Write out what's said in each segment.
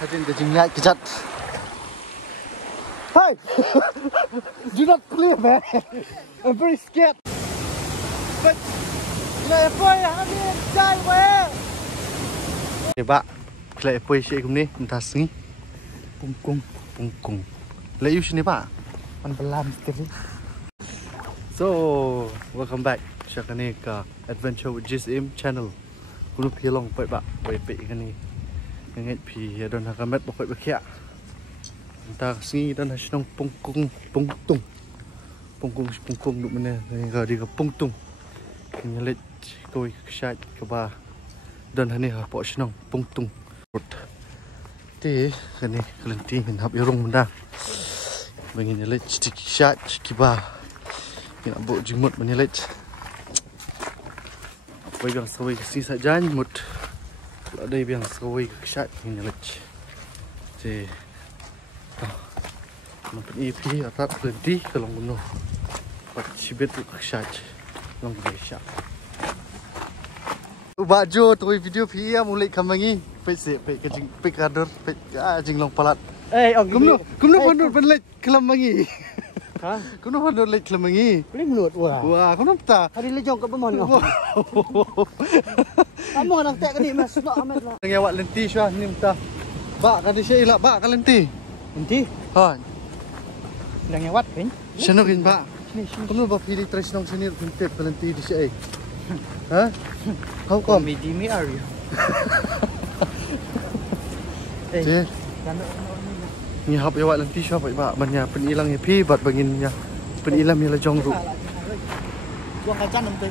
I think the jing light kejat. Hey! Do not play, man. I'm very scared. But lepo ya ni jai we. Ni ba, lepo si kum ni entas ni. Pungkung. Leyu sini ba? Pan belam sekali. So, welcome back. Syakani ka Adventure with GSM channel. Kuno pi long pai ba, pai pe kani. Ngai pi don ha kamet ba pai ba kya. Ta sini dan hasinong pungkung duk mana ga di ka pungtung. Ngelet koi kshat ka ba. Dan hani ha po sinong pungtung. Ti kani kelenting hap yorong benda. Bangin ngelet stik shat ki ba. Kena bo jimut menyelet. Quay biang sawai ke sisa jan mut. Kalau ada biang sawai ke kshat menyelet. Je. Nampak EP atap berhenti ke long gunung. Pak sibet ke kshat. Long besar. Baju tu video pia mulai kamangi. Pese pe kajing pe kador pe jing long palat. Kumno pandur penlet kelamangi. Ha? Kumno pandur let kelamangi. Boleh menurut wah. Wah, kumno ta. Hari lejong kat bemon. Kamu nak tak kini mas nak amat lah. Ngewak lenti syah ni mta. Bak kan dia ilak bak kan lenti. Nanti Ha. dah ngewat kan? Sino kin bak. Sini. Kumno ba pilih tres nong sini pintet lenti di syai. Ha? Kau kom. Komedi mi are you? Je. Ni hap ya wak lenti syah bak banyak penilang ya pi bat bangin ya. Penilam ya lejong ru. Buang kacan nanti.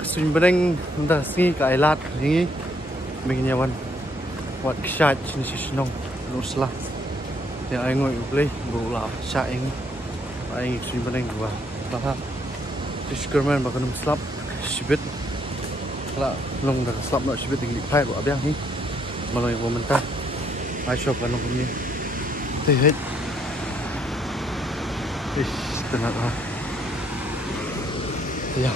Kesun beneng nda sini ka ailat ni. Bangin ya wan. Wat kshat ni sinong nuslah. Ya ai ngoi play bola sha ing. Ai kesun beneng gua. Bah. Diskerman bakan slap sibit. Kala long dah slap nak sibit tinggi pai ro abiang ni. Maloi wo mentah. Ai shop kan long ni. Teh het. Ish tenang ah. Ya.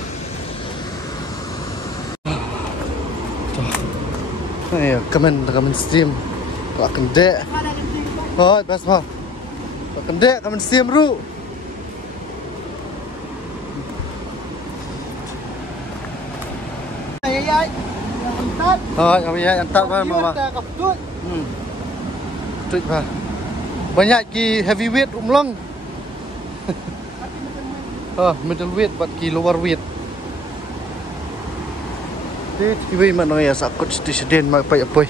Ayo, komen stream. Pak kendek. Oh, bas pa. Pak kendek komen stream ru. Ayai. Antat. Oh, kami ya antat pa mama. Kaptut. Trik pa. Banyak ki heavyweight umlong. Oh, middleweight buat ki lower weight. Tiba-tiba mana ya sakut stesen mai pai apoi.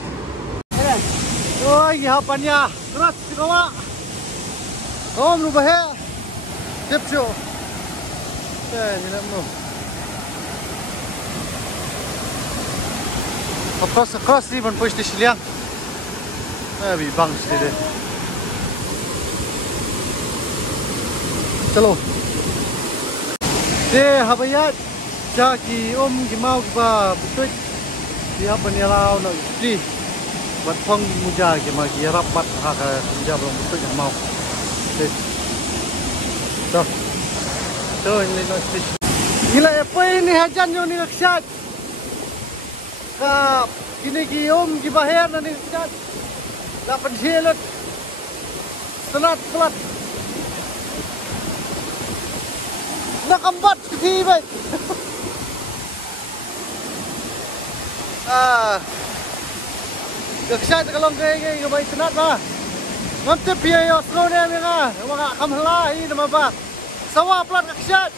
Oh, ya hapannya. Terus dibawa. Oh, berubah ya. Kepco. Ni nak mau. Across ni ban poi stesen liang. Bi bang sini. Chalo. Habayat. Jaki ki mau ki ba betul dia penyelau nak di buat pong muja ki magi rapat ha ka muja belum betul yang mau to ini nak gila apa ini hajan yo ni raksat ka kini ki ki bahaya ni raksat nak pensilat selat nak empat sekali baik. Keksat kalau gay baik senat lah. Nanti biaya slow ni mereka, mereka kamlah ini nama apa? Sawah pelat keksat.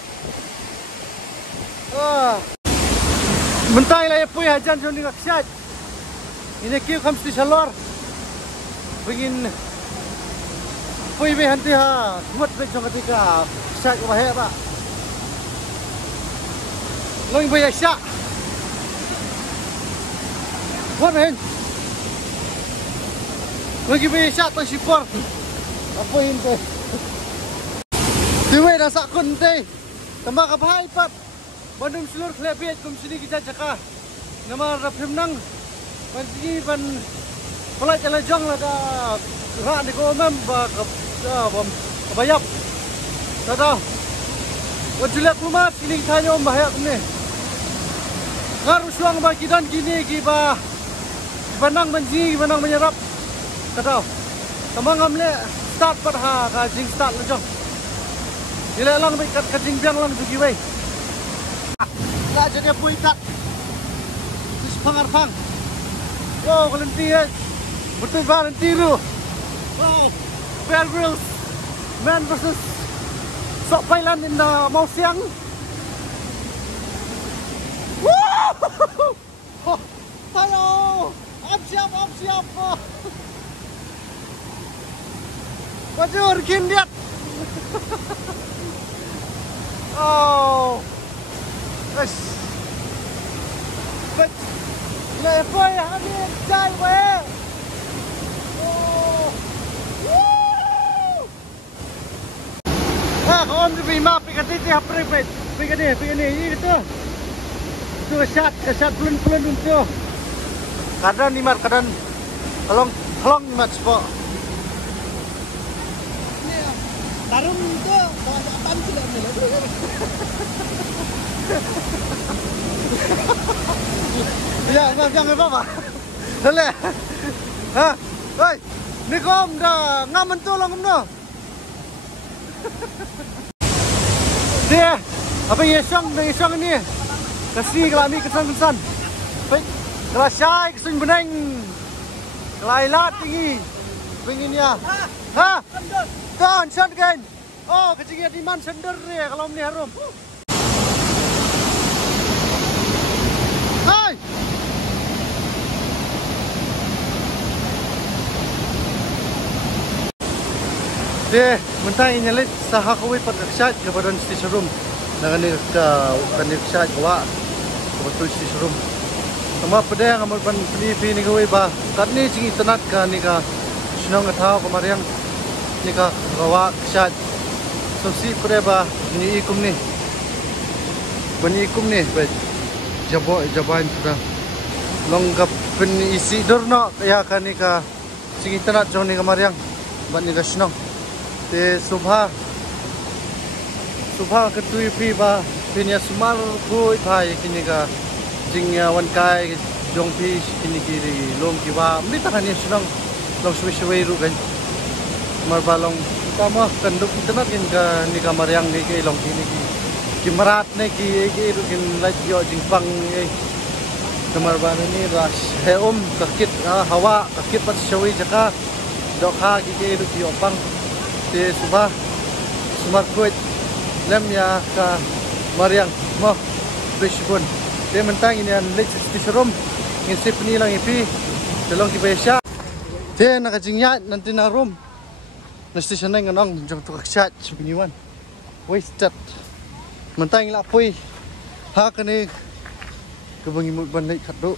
Mentai lah pui hajan jondi keksat. Ini kau kamsti salor. Begin pui behanti ha, muat bencong ketika keksat kau bahaya pak. Long bayar syak. What man? Lagi bayar syak tu sipor. Apa ini? Tiwai dah sakun teh. Tambah kapai pat. Bandung seluruh kelebet kum sini kita cakap. Nama rapim nang. Panci pan pelaj jalan jong lah dah. Rak di komem bak bom bayap. Tahu. Wajulah rumah sini tanya om bahaya ni. Ngaruh suang bagi dan gini giba banang banji banang menyerap kata tamang amle start pada ka jing start lo jong ile lang be kat ka jing biang lang jugi wei la jadi pui kat tis pangar pang wow kalenti betul banget tiru wow Bear Grylls man versus Sok Pailan in the Mau Siang. Woo! Halo, I'm siap. Wajur kindiat. Oh, yes. But lepoy hamil jai we. Oh, woo! Ah, kawan tu bima pikati hapre pe. Pikani, ini gitu. Itu kesyat pelun untuk. Kadang ni mat kadang halong ni mat spot. Tarum itu apa sudah meleleh. Ya, jangan apa-apa. Lele. Ha? Hei, ni kom dah ngamen tu long no. Dia, apa yesang ni? Kasih kelami kesan. Baik, kelasai kesun beneng. Kelailat tinggi. Pengen ya. Ha? Don, shot again. Oh, kecingnya di man sender dia kalau ni harum. Hai. Dia mentang inyalit sahakawai perkasat kepada station room. Dengan ni perkasat kawa kebetul station room. Sama pada yang amal penipi ni kawai bah. Kat ni cingi tenat ka ni ka senang ngatau kemarin. Nika kawa kesat sumsi pada ni ikum ni baik jaban sudah longgap isi dorno ya kan nika singi tanat jong ni kemarin ban nika senang te subha ketui pi ba pinya sumar koi thai kini ka jingya wan kai jong pi kini kiri lom ki ba mi ta kan ni senang long suwe ru kan marbalong utama kanduk internet ni kamar yang ni long kini ki marat ne ki rukin lajyo jingpang kamar ban ni ras heom kakit hawa kakit pat shawi jaka dokha ki ruki opang te subah sumar kuit lem ya ka mariang mo bishbun te mentang ini an lek stisrom ngin sipni lang ipi telong ki besha te nakajingya nanti na room na station na nganong jong tu kaksat subiniwan wasted mentang ila pui ha kani kebangi mut ban lek khadu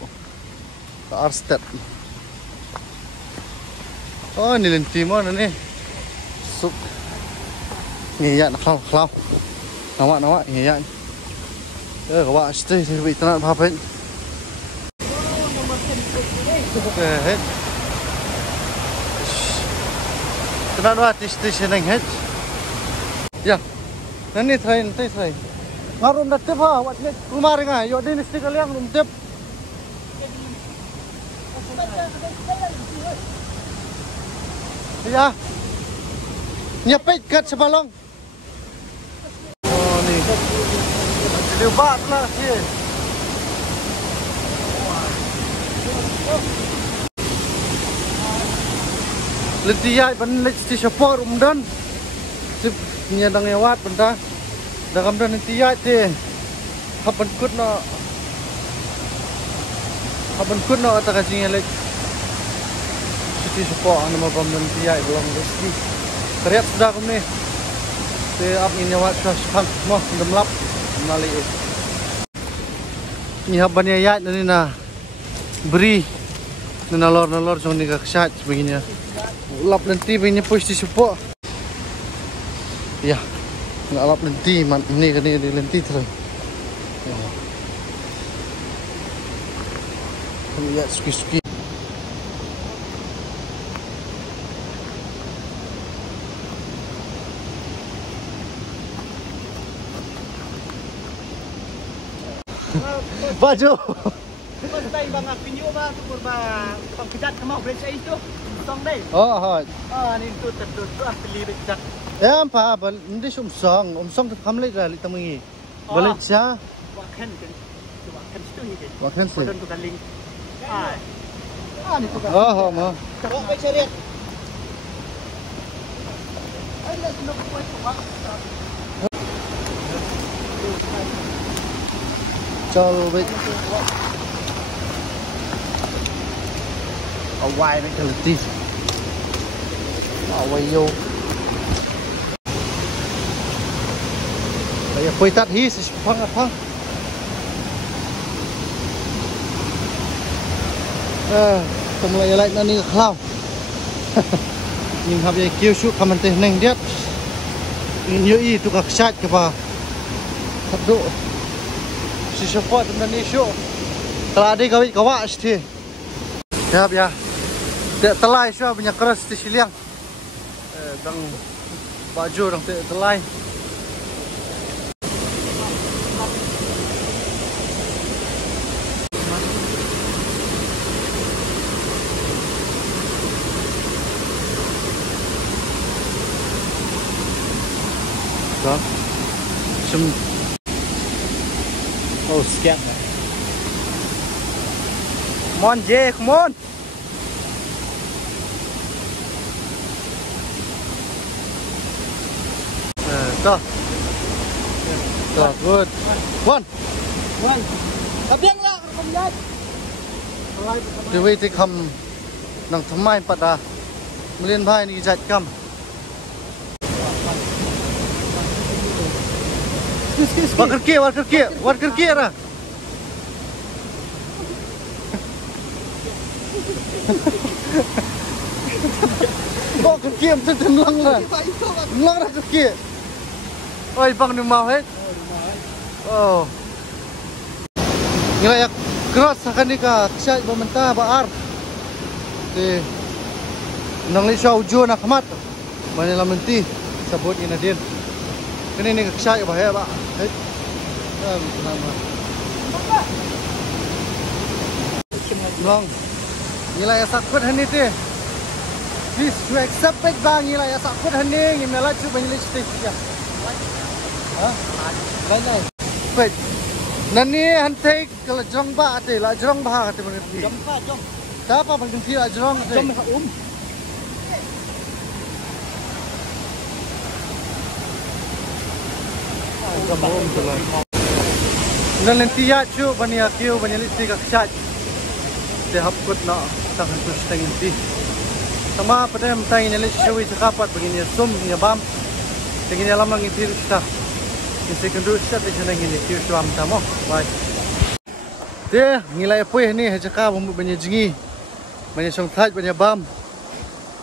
ka arstet oh ni lenti mo na ni suk ngiya na khlau nawa ngiya kawa stay bi tanat ba pen het kenapa station yang het? Ya, nanti train. Ngarum dah tip ha, wat ni rumah rengai. Yo di mesti kalian rum tip. Ya, nyepit kat sebalong. Oh ni, lebat lah sih. Letiai ban lek sti support umdan sip nyadang ewat benda dagam dan letiai te hapan kut no ata kasing lek sti support anu mabam dan letiai belum reski keriap sudah kami te ap ini wat khang mo demlap mali ni haban ya ni na beri nalor jong ni ka ksat begini lap nanti punya posisi support ya nggak lap nanti man ini kan ini nanti terus lihat suki baju tay bằng pinyo ba tu ba pagkidat ka mau bridge itu tong dai Oh, hot. ni tu tentu tu pilih bridge Ya, apa? Hindi song kamli ra litang mangi. Balik siya. wakan tu ni Wakan si. tu kaling ni tu kan Oh, mo. kokไปเฉลี่ยไอ้เรื่องนกไว้ตัว Cho với ở ngoài mấy cái lực đi ở ngoài vô bây giờ quay tắt hí sẽ phăng không lại nó đi khlao nhưng học về kêu chút cầm tên neng điết như y tụ các sát cái bà thật độ si support Indonesia telah ada kawit kawak sih ya ya telai sih banyak keras di siliang dang baju dang telai đó oh scan come on Jay come on go good one biang lah kemudian từ đây thì cầm nằng thắm mai bật ra liên vai đi chạy cầm War kerja ra. Kok kerja macam lang ra kerja. Oi bang ni mau hết. Oh. Ngira yak keras akan nika kisah pemerintah baar. Di nang lisau ujo nak mat. Mana lamenti sabut ina din. Ini nih kisah bahaya pak. Long, nilai sakut hani tu. Please to accept it bang nilai sakut hani, ni malah tu banyak listrik ya. Hah? Lain. Wait. Nani hantai kalau jong ba ate, la jong ba ate banyak ni. jom ka jom Siapa banyak ni la jong ate? jom ka Dan nanti ya cu banyak kiu banyak listrik kaksak. Dehap kut na tahan tu setengah nanti. Sama pada mentang ini listrik sekapat begini sum ni bam. Begini lama ngitir kita. Ini kedua set di sana ini kiu suam tamu. Bye. Deh nilai apa ini hejaka banyak jengi. Banyak songtat banyak bam.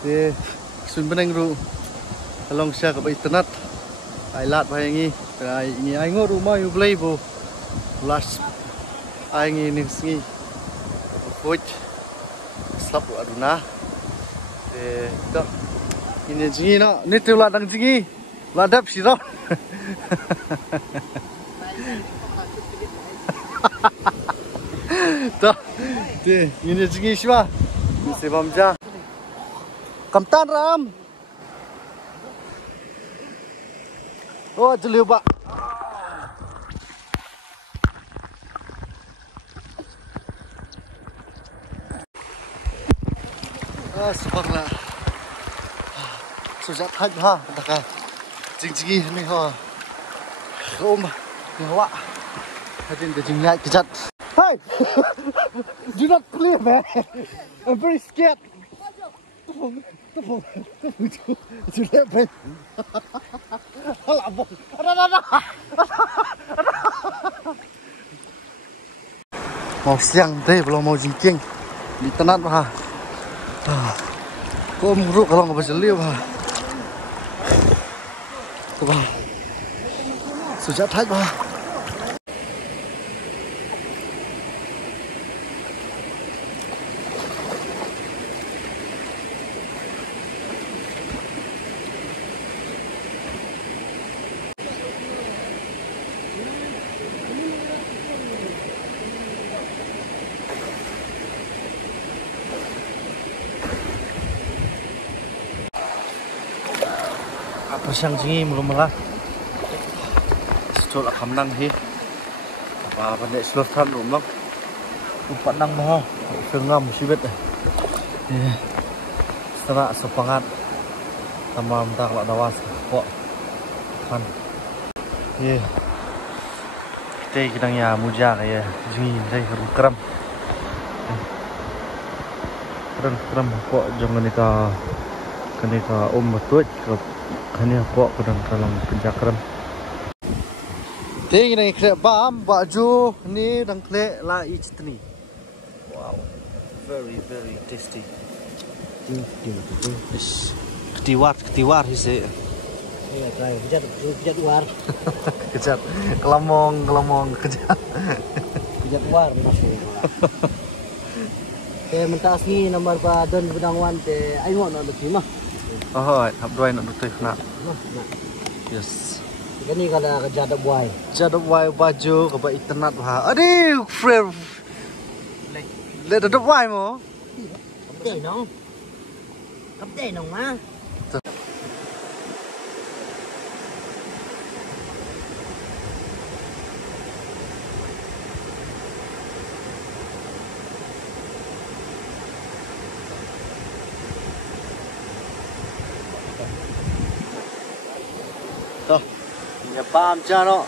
Deh sun benang ru. Along saya ke internet. Ailat banyak ini. Ini aingo rumah you play bo. Last ai ini sini coach slap aduna to ini jingi no ni tu ladang jingi ladap siro to ini jingi siapa ni sebamja kamtan ram oh jeliu pak Subhanallah. Sujat haj ha, taka. Jing ni ha. Om, ni hawa. Hadin the jing light kejat. Hey! Do not play, man. I'm very scared. Tepung. Julep, man. Alah, bong. Ada. Mau siang deh, belum mau jingking. Di tenat ha. Kok muruk kalau nggak bisa liu ha. Tuh bang, sejak tadi bang. Persiang jingi belum malah. Secolah kamnang hi. Apa pandai selatan rumah. Umpat nang mah. Sengam sibet. Setelah sepangat. Tamam tak lak dawas kok. Kan. Kita kita ya mujak ya. Jingi saya keram. Keram kok jangan kenika betul kania kok kadang dalam penjakaran. Ting ini kre bam baju ni dang kle la ichni. Wow, very tasty. Ketiwar hise. Iya, try kejat war. Kejat. Kelamong kejat. Kejat war masuk. Mentas ni nomor don bedangwan te ai ngon no lebih mah. Oh, hab doi nak betul nak. Yes. Ini kalau kejat buai. Jadab wai baju ke ba internet ha. Aduh, friend. Le dadab wai mo. Cấp tê nong má. Tuh, nhà bam cha nó.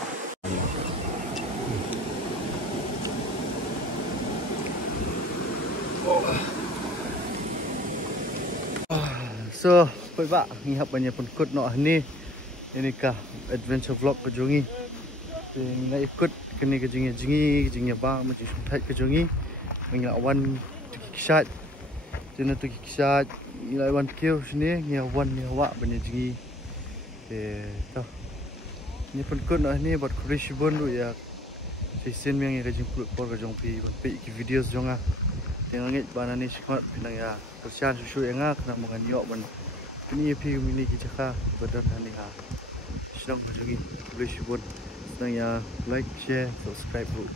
So, koi ba, ngihap banyak pengikut no ni. Ini kah adventure vlog kejungi. Ngai ikut kini kejungi bang macam suntai kejungi. Mengawan kisah. Jena tu kisah ilawan kau sini ngawan ni awak banyak jungi. Tahu. Ni pengikut no ni buat kurish bun ya. Season yang kejung por kejung pi videos jonga. Yang ngit bana ni sikmat pinang ya. Persian susu yang kena mengan yok ban. Ini pi mini kijaka badan hani ha. Senang kejungi kurish bun. Senang ya like, share, subscribe bro.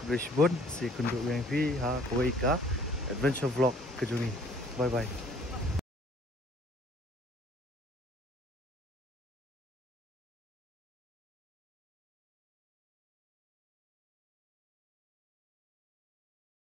Kurish bun si kunduk yang pi ha kawaika adventure vlog kejungi. Bye bye.